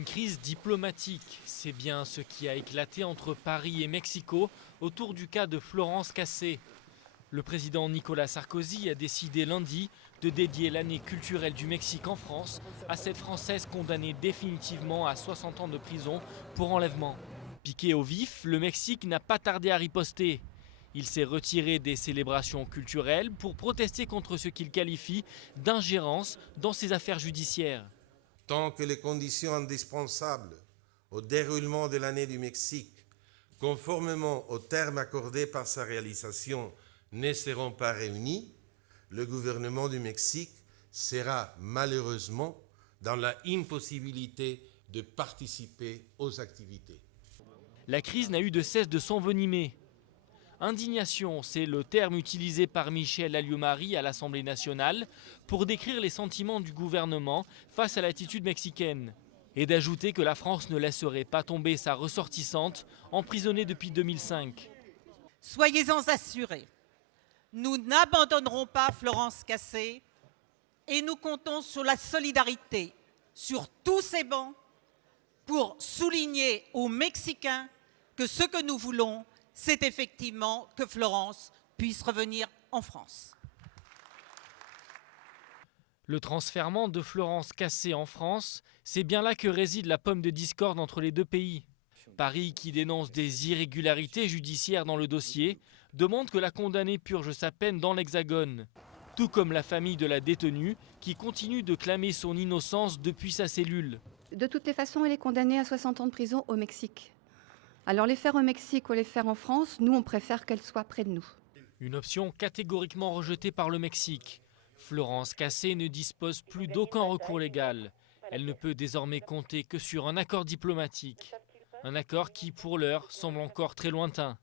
Une crise diplomatique, c'est bien ce qui a éclaté entre Paris et Mexico autour du cas de Florence Cassé. Le président Nicolas Sarkozy a décidé lundi de dédier l'année culturelle du Mexique en France à cette Française condamnée définitivement à 60 ans de prison pour enlèvement. Piqué au vif, le Mexique n'a pas tardé à riposter. Il s'est retiré des célébrations culturelles pour protester contre ce qu'il qualifie d'ingérence dans ses affaires judiciaires. Tant que les conditions indispensables au déroulement de l'année du Mexique, conformément aux termes accordés par sa réalisation, ne seront pas réunies, le gouvernement du Mexique sera malheureusement dans la impossibilité de participer aux activités. La crise n'a eu de cesse de s'envenimer. Indignation, c'est le terme utilisé par Michel Alliot-Marie à l'Assemblée nationale pour décrire les sentiments du gouvernement face à l'attitude mexicaine. Et d'ajouter que la France ne laisserait pas tomber sa ressortissante, emprisonnée depuis 2005. Soyez-en assurés, nous n'abandonnerons pas Florence Cassé et nous comptons sur la solidarité sur tous ces bancs pour souligner aux Mexicains que ce que nous voulons, c'est effectivement que Florence puisse revenir en France. Le transfèrement de Florence Cassé en France, c'est bien là que réside la pomme de discorde entre les deux pays. Paris, qui dénonce des irrégularités judiciaires dans le dossier, demande que la condamnée purge sa peine dans l'Hexagone. Tout comme la famille de la détenue, qui continue de clamer son innocence depuis sa cellule. De toutes les façons, elle est condamnée à 60 ans de prison au Mexique. Alors les faire au Mexique ou les faire en France, nous on préfère qu'elle soit près de nous. Une option catégoriquement rejetée par le Mexique. Florence Cassé ne dispose plus d'aucun recours légal. Elle ne peut désormais compter que sur un accord diplomatique. Un accord qui, pour l'heure, semble encore très lointain.